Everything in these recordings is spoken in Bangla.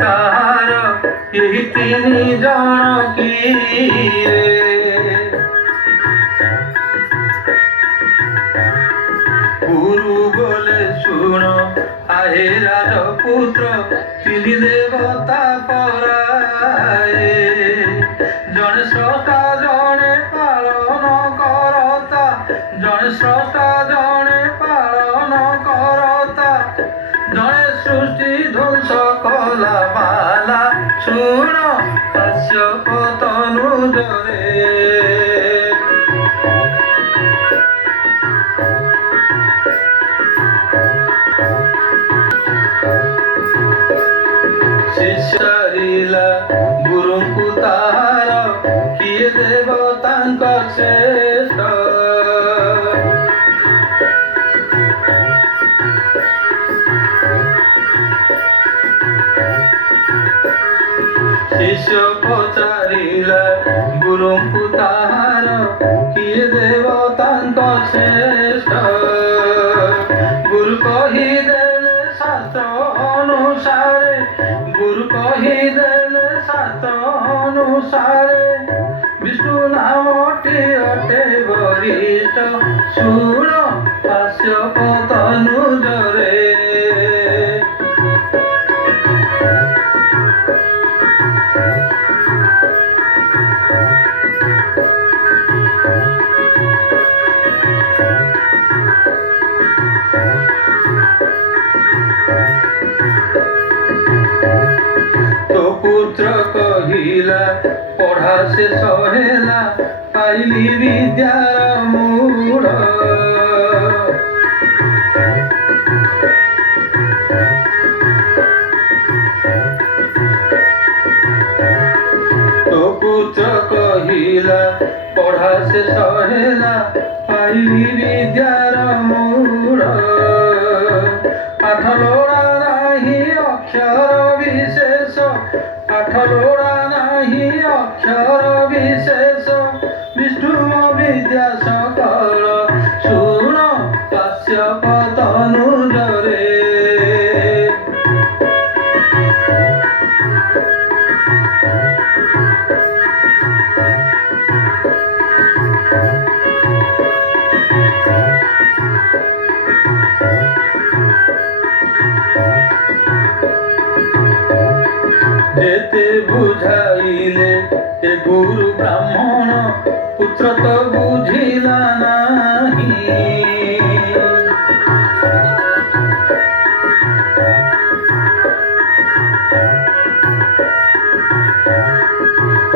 ତାହାର ଏହି ତିନି ଜଣ କିଏ? ଗୁରୁ ବୋଲେ ଶୁଣ ଆହେ ରାଜପୁତ୍ର ତିନି ଦେବତା ପରାଏ, ଜଣେ ସ୍ରଷ୍ଟା ଜଣେ ପାଳନ କରତା, ଜଣେ ସ୍ରଷ୍ଟା ଜଣେ ପାଳନ କରତା, ଜଣେ ସୃଷ୍ଟି ଧ୍ୱଂସ କଲା ବାଲା ଶୁଣ କାଶ୍ୟପ ତନୁଜରେ। ଶିଷ୍ୟରିଲା ଗୁରୁଙ୍କୁ ତାହାର କିଏ ଦେବତାଙ୍କ ଶ୍ରେଷ୍ଠ, ଶିଷ୍ୟ ପଚାରିଲା ଗୁରୁଙ୍କୁ ତାହାର କିଏ ଦେବତାଙ୍କ ଶ୍ରେଷ୍ଠ, ଗୁରୁ କହିଦେଲେ ଶାସ୍ତ୍ର ଅନୁସାରେ, ଗୁରୁ କହିଦେଲେ ଶାସ୍ତ୍ର ଅନୁସାରେ, ବିଷ୍ଣୁ ନାମଟି ଅଟେ ବରିଷ୍ଠ ଶୁଣ କାଶ୍ୟପ ତନୁଜରେ। तो पुत्र कहिला पढ़ा शेष हेला पाइली विद्यार मूढ़, तो पुत्र कहिला पढ़ा शेष हेला पाइली विद्यार मूढ़, पाठ लोड़ा नाही अक्षर विशेष, पाठ लोड़ा नाही अक्षर विशेष, विष्णु विद्या सकल शूण काश्यप तनुजरे। जेते बुझाइले ए गुरु ब्राह्मण पुत्र तो बुझिला नाही,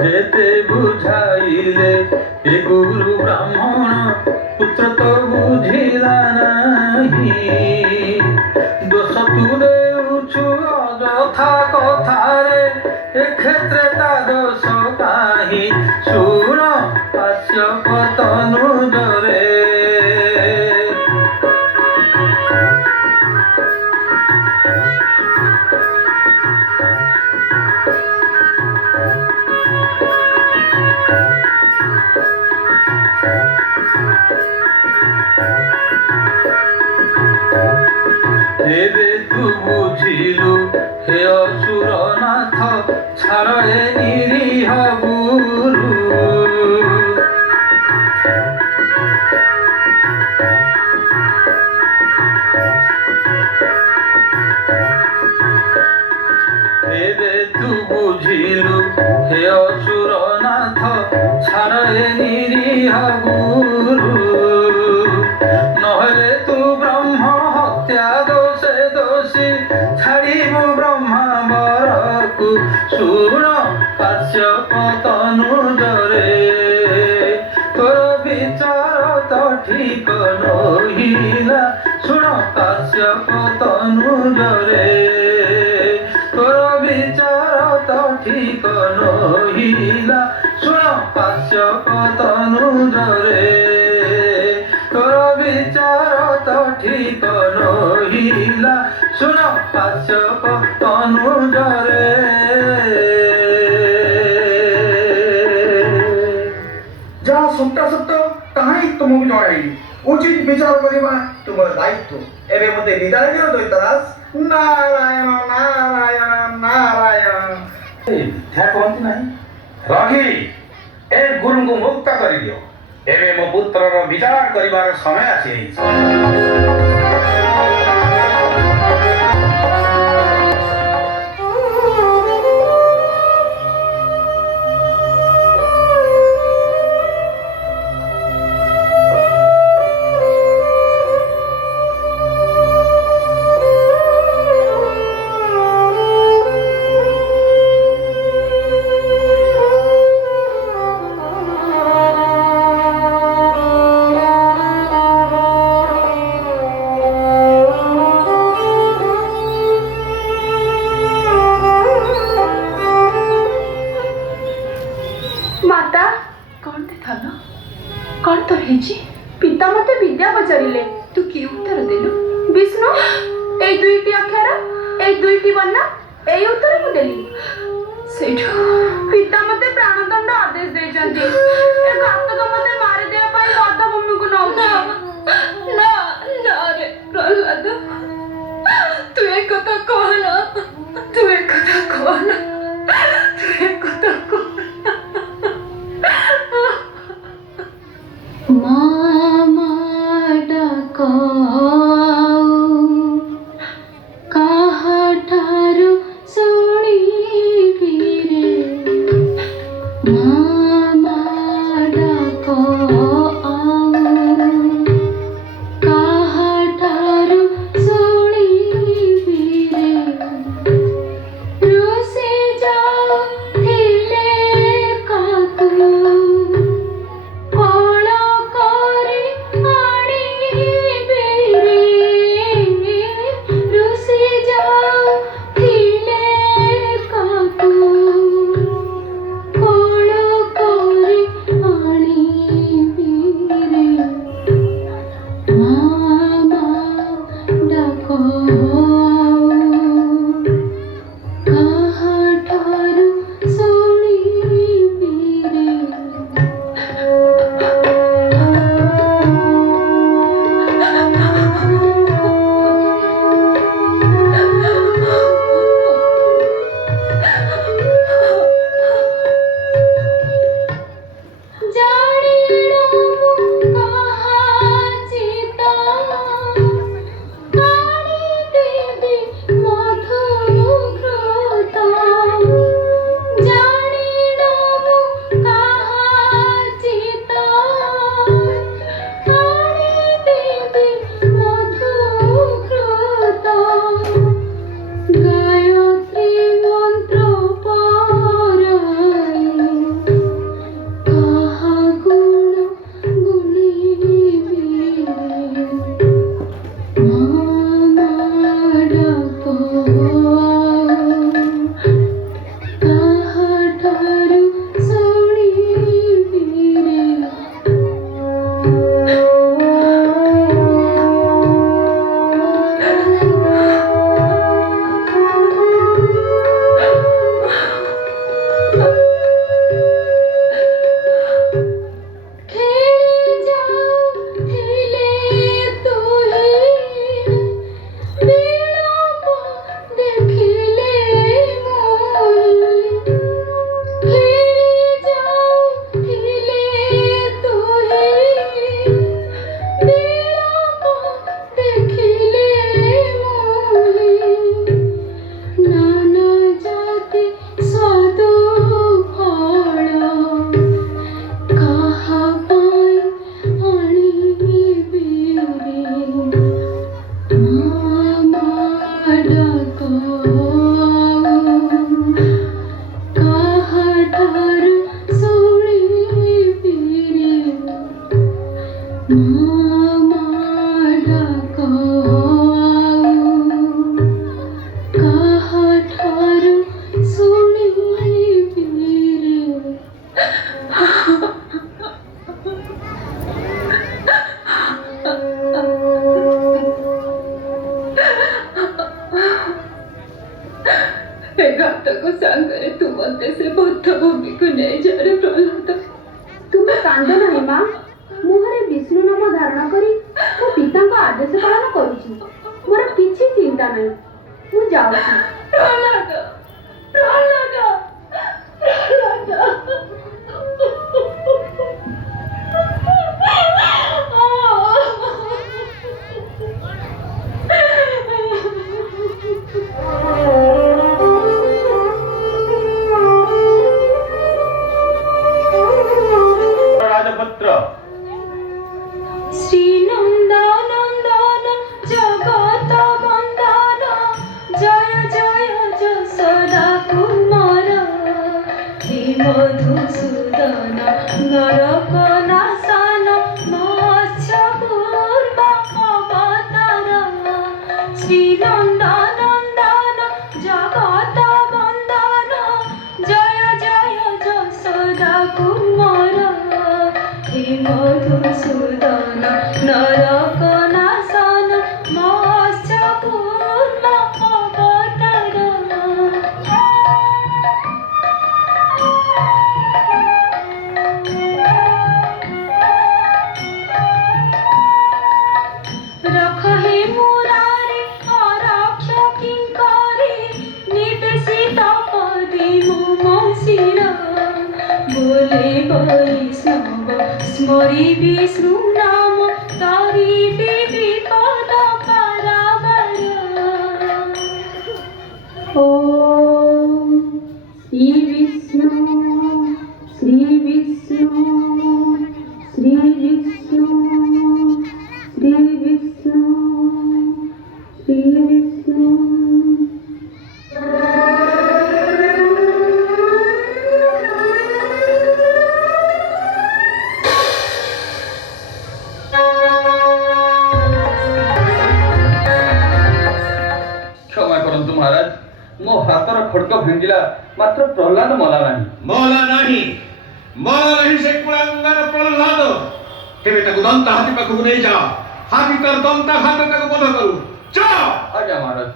जेते बुझाइले ए गुरु ब्राह्मण पुत्र तो बुझिला नाही, दोष तू देउछु अଯଥା कथारे ए क्षेत्रे ता दोष काहि शूण काश्यप तनुजरे। एबे तू बुझिलु हे असुरनाथ छाड़ ए निरीह गुरु, एबे तू बुझिलु हे असुरनाथ छाड़ ए निरीह गुरु, नहले तू ब्रह्म हत्या दोषे दोषी छाड़िबु ब्रह्मा बरकु शूण काश्यप तनुजरे। तोर विचार तो ठीक नहिला शूण काश्यप तनुजरे, तोर विचार तो ठीक नहिला शूण काश्यप तनुजरे, तोर विचार तो ठीक नहिला शूण काश्यप तनुजरे। जहाँ सत्य सत्य ताही तुमको जणाइली, उचित विचार करवा तुम दायित्व। एवं मते विदाय दियो दैत्यराज। नारायण नारायण नारायण। ମିଥ୍ୟା କହନ୍ତି ନାହିଁ। ରଘି, ଏ ଗୁରୁଙ୍କୁ ମୁକ୍ତ କରିଦିଅ। ଏବେ ମୋ ପୁତ୍ରର ବିଚାର କରିବାର ସମୟ ଆସିଯାଇଛି। माता कौन थे थाना कौन तो हेची पिता मते विद्या पचारिले तू की उत्तर देलु विष्णु ए दुईटी अक्षर ए दुईटी वर्ण ए उत्तर मु देली सेठो पिता मते प्राणदंड आदेश दे जंती ए घातक मते मार दे पाई बद्ध भूमि को नौ ना ना रे प्रहलाद तू एक कथा कहना तू एक कथा कहना तू एक कथा कहना मामा डाको काहाठारु सुनी फिरे मामा डाको काहाठारु सुनी फिरे रुसे जाओ थिले काकू घातक सांगरे तू मते से बौद्ध भूमि को नहीं जा रे प्रहलाद तुमे कांद नाही मा मुहरे विष्णु नाम धारण करी मो पिता को आदेश पालन करूची मोर किछि चिंता नाही मु जाउची प्रहलाद प्रहलाद মধুসূদন নরক নাশন মৎস্য পূর্ব অবতার শ্রীনন্দনন্দন জগত বন্দন জয় জয় যশোদা কুমার হে মধুসূদন নরক নাশন মৎস্য পূর্ব অবতার। রক্ষহে মুরারে অরক্ষ কিঙ্করে নিবেশিত পদে মম শির বলে বৈষ্ণব স্মরি বিষ্ণু নাম তরিবে বিপদ পারাবার। ওম শ্রী বিষ্ণু শ্রী বিষ্ণু শ্রী বিষ্ণু শ্রী বিষ্ণু শ্রী বিষ্ণু। क्षमा करंतु महाराज मो हातर खड़क भांगिला मात्र प्रहलाद मला नाही। ମଲା ନାହିଁ ସେ କୁଳାଙ୍ଗର ପ୍ରହ୍ଲାଦ। ଏବେ ତାକୁ ଦନ୍ତା ହାତୀ ପାଖକୁ ନେଇଯାଅ, ହାତୀ ତାର ଦନ୍ତା ଘାତ ତାକୁ ବଧ କରୁ। ଯାଅ। आज्ञा महाराज।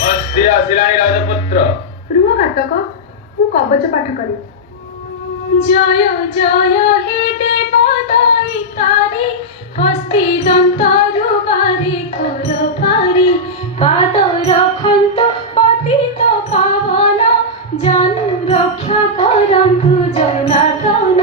हस्ती आसिलाଣି राजपुत्र। ରୁହ ଘାତକ, ମୁଁ କବଚ ପାଠ କରି। ଜୟ ଜୟ হে দেবদৈতারি হস্তি দন্তরু বারি কর পারি পাদ রখন্ত পতিত পাবন জানু রক্ষা করন্তু জনার্দন।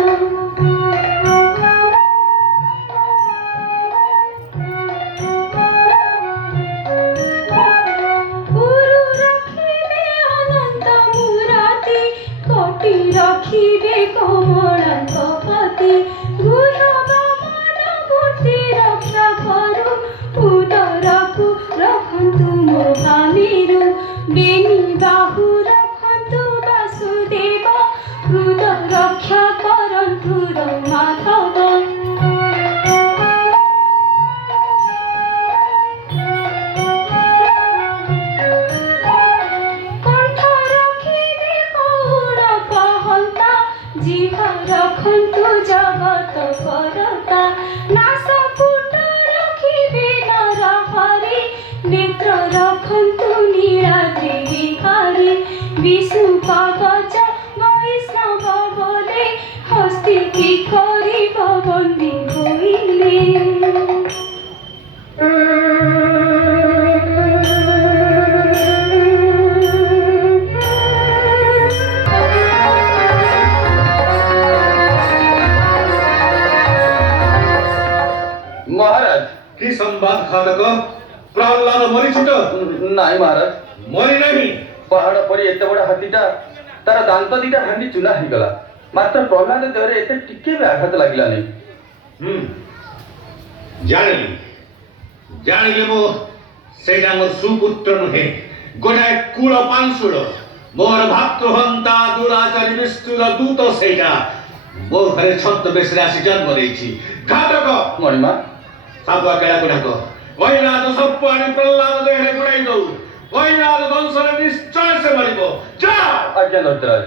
গুরু রখিবে অনন্ত মুরাতি কোটি রখিবে কমলাঙ্ক পতি গুহ বামন মূর্তি রক্ষা করু উদরকু রখন্তু মোহানিরু বেনি বাহু রখন্তু বাসুদেব হৃদ রক্ষা করন্তু মাধব। কণ্ঠ রখিবে কৌণ কহন্তা জিভ রখন্তু জগত করতা নাসপুট রখিবে নর হরি নেত্র রখন্তু নীলাদ্রি বিহারী বিষ্ণু কবচ বৈষ্ণব বলে হস্তি কি করিব বন্দী হইলে। महाराज কি সম্বাদ ঘাতক? প্রহ্লাদ মরিছুট? नाही महाराज। মরি ନାହିଁ। पहाड़ परी एते बड़ा हाथीटा तार दांत दिटा भांगी चूना हो गला मात्र प्रहलाद देहरे एते टिके भी आघात लागिला नहीं। ଜାଣିଲି ଜାଣିଲି ମୁଁ ସେଇଟା ମୋର ସୁପୁତ୍ର ନୁହେଁ, ଗୋଟାଏ କୁଳ ପାଂଶୁଳ, ମୋର ଭାତୃହନ୍ତା ଦୁରାଚାରୀ ବିଷ୍ଣୁର ଦୂତ ସେଇଟା ମୋ ଘରେ ଛଦ୍ମବେଶରେ ଆସି ଜନ୍ମ ନେଇଛି। ଘାତକ मणिमा ସାବୁଆ କେଳା ଗୁଡାକ ଐରାଜ ସର୍ପ ଆଣି ପ୍ରହ୍ଲାଦ ଦେହରେ ଗୁଡ଼ାଇ ଦଉ। ଐରାଜ ବଂଶରେ ନିଶ୍ଚୟ ସେ ମରିବ। ଯାଅ। आज्ञा दत्तराज।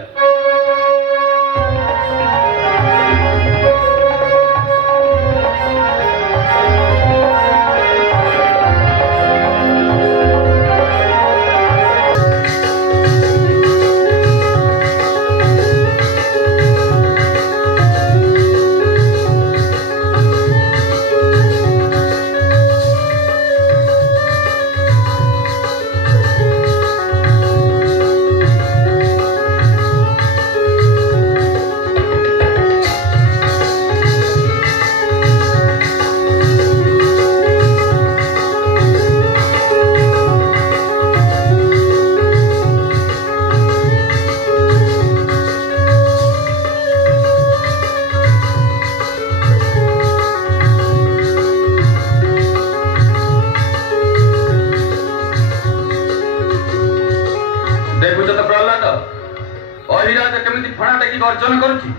ଡାକି ଗର୍ଜନ କରୁଛି।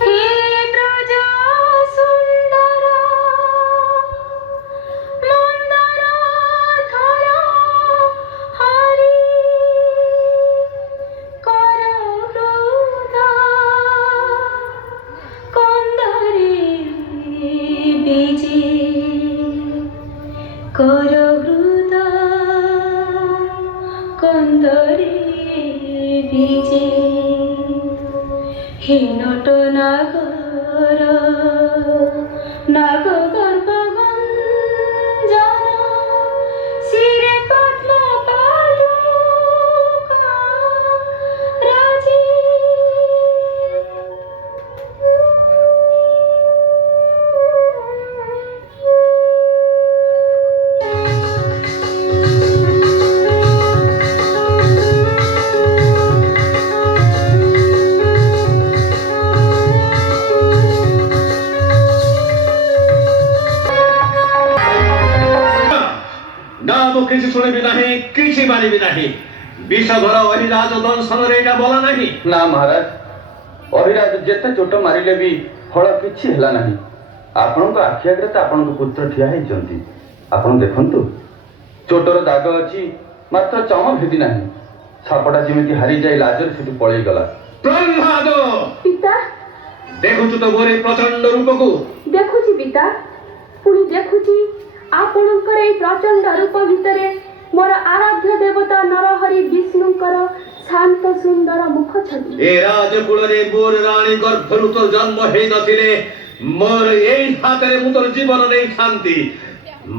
हे ब्रज सुंदर मंदर धर हरि कर हृद कंदरे बीजे कर हृद कंदरे बीजे हे नट नागर नाग गर्भ गंजन शिरे पद्म पादुका राजे ନା ମୁଁ କିଛି ଶୁଣିବି ନାହିଁ, କିଛି ମାନିବି ନାହିଁ। ବିଷଧର ଅହିରାଜ ଦଂଶନରେ ଏଇଟା ବଲା ନାହିଁ। ନା ମହାରାଜ, ଅହିରାଜ ଯେତେ ଚୋଟ ମାରିଲେ ବି ଫଳ କିଛି ହେଲା ନାହିଁ। ଆପଣଙ୍କ ଆଖି ଆଗରେ ତ ଆପଣଙ୍କ ପୁତ୍ର ଠିଆ ହେଇଛନ୍ତି। ଆପଣ ଦେଖନ୍ତୁ, ଚୋଟର ଦାଗ ଅଛି, ମାତ୍ର ଚମ ଭେଦି ନାହିଁ। ସାପଟା ଯେମିତି ହାରିଯାଇ ଲାଜରେ ସେଠୁ ପଳେଇଗଲା। ପ୍ରହ୍ଲାଦ, ପିତା ଦେଖୁଛୁ ତ ମୋର ଏ ପ୍ରଚଣ୍ଡ ରୂପକୁ। ଦେଖୁଛି ପିତା, ପୁଣି ଦେଖୁଛି ଆପଣଙ୍କର ଏଇ ପ୍ରଚଣ୍ଡ ରୂପ ଭିତରେ ମୋର ଆରାଧ୍ୟ ଦେବତା ନରହରି ବିଷ୍ଣୁଙ୍କର ଶାନ୍ତ ସୁନ୍ଦର ମୁଖ ଛବି। ଏ ରାଜକୁଳରେ ମୋର ରାଣୀ ଗର୍ଭରୁ ତୋର ଜନ୍ମ ହେଇନଥିଲେ ମୋର ଏଇ ହାତରେ ମୁଁ ତୋର ଜୀବନ ନେଇଥାନ୍ତି।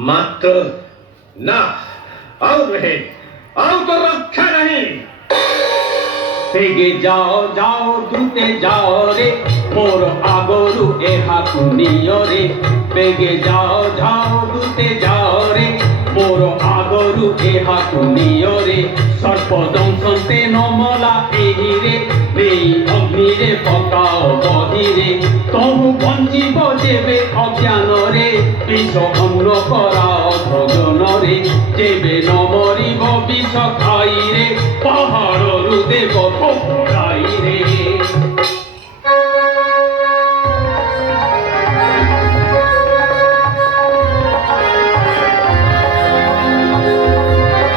ମାତ୍ର ନା, ଆଉ ନୁହେଁ, ଆଉ ତ ରକ୍ଷା ନାହିଁ। বেগে যাও যাও দ্রুতে যাও রে মোর আগরু এ হাতু নিয় রে বেগে যাও যাও দ্রুতে যাও রে মোর আগরু এ হাতু নিয় রে সর্প দংশন্তে নমলা এই রে এই অগ্নিরে পকাও বহিরে তহু বঞ্চিব যেবে অজ্ঞান রে বিষ অন্ন করাও ভোজন রে যেবে ন মরিব বিষ খাই রে পাহাড়রু দেব